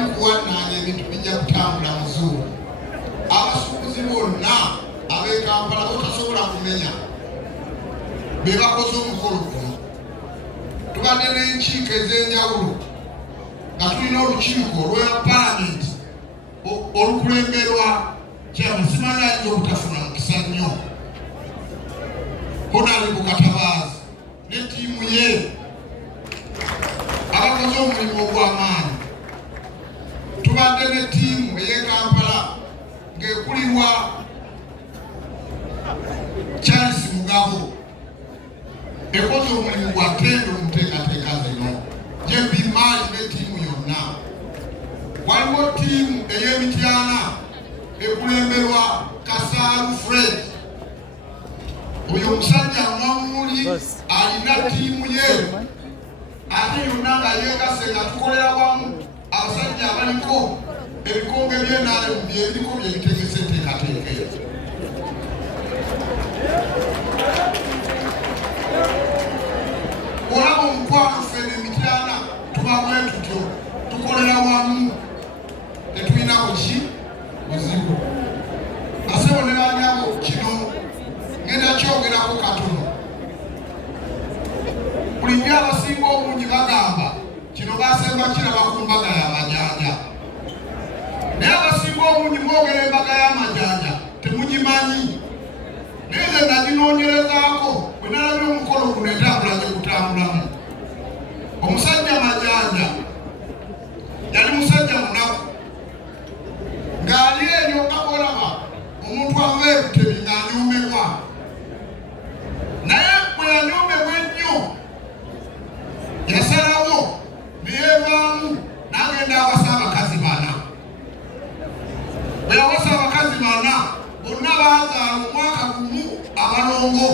tewali kuwannaanya ebintu bijja kutambula muzuuku. Abasuubuzi bonna ab'e Kampala botasobola kumenya be bakoze omukolo guno. Tubadde n'enkiiko ez'enjawulo nga tulina olukiiko olwa palamenti olukulemberwa Kyamasimanyi ayinza obutafuna mukisa nnyo Honorable Katabaazi ne ttiimu ye abakoze omulimu ogw'amaanyi. Tubadde ne ttiimu ey'e Kampala ng'ekulirwa Charles Mugabo ekoze omulimu gwa ttendo mu nteekateeka zino. JB Maali ne ttiimu yonna. Waliwo ttiimu ey'Emityana ekulemberwa Kasaalu Fred. Oyo omusajja mwamuli alina ttiimu ye ate yonna nga yeegase nga tukolera wamu abasajja abaliko ebikonge by'enaalemu byebiriko byebitegese enteekateeka eyo. Olaba omukwano ffe n'Emityana tuba bwe tutyo tukolera wamu tetulinaku ki buzibu. Asebo ne banyabo kino ngenda kyogerako katono. Bulijjo abasinga obungi bagamba kino basemba kiraba ku mbaga y'amajanja. Naye abasinga obungi mwogera embaga y'amajanja temugimanyi. Naye nze naginoonyerezaako bwe nalabye omukolo guno entambula gye gutambulamu. Omusajja Majanja yali musajja munaku ng'ali eyo nga olaba omuntu ava ebutebi ng'anyoomebwa. Naye bwe yanyoomebwa ennyo yasalawo ne yeevaamu n'agenda awasa abakazi bana. Bwe yawasa abakazi bana bonna baazaala omwaka gumu abalongo.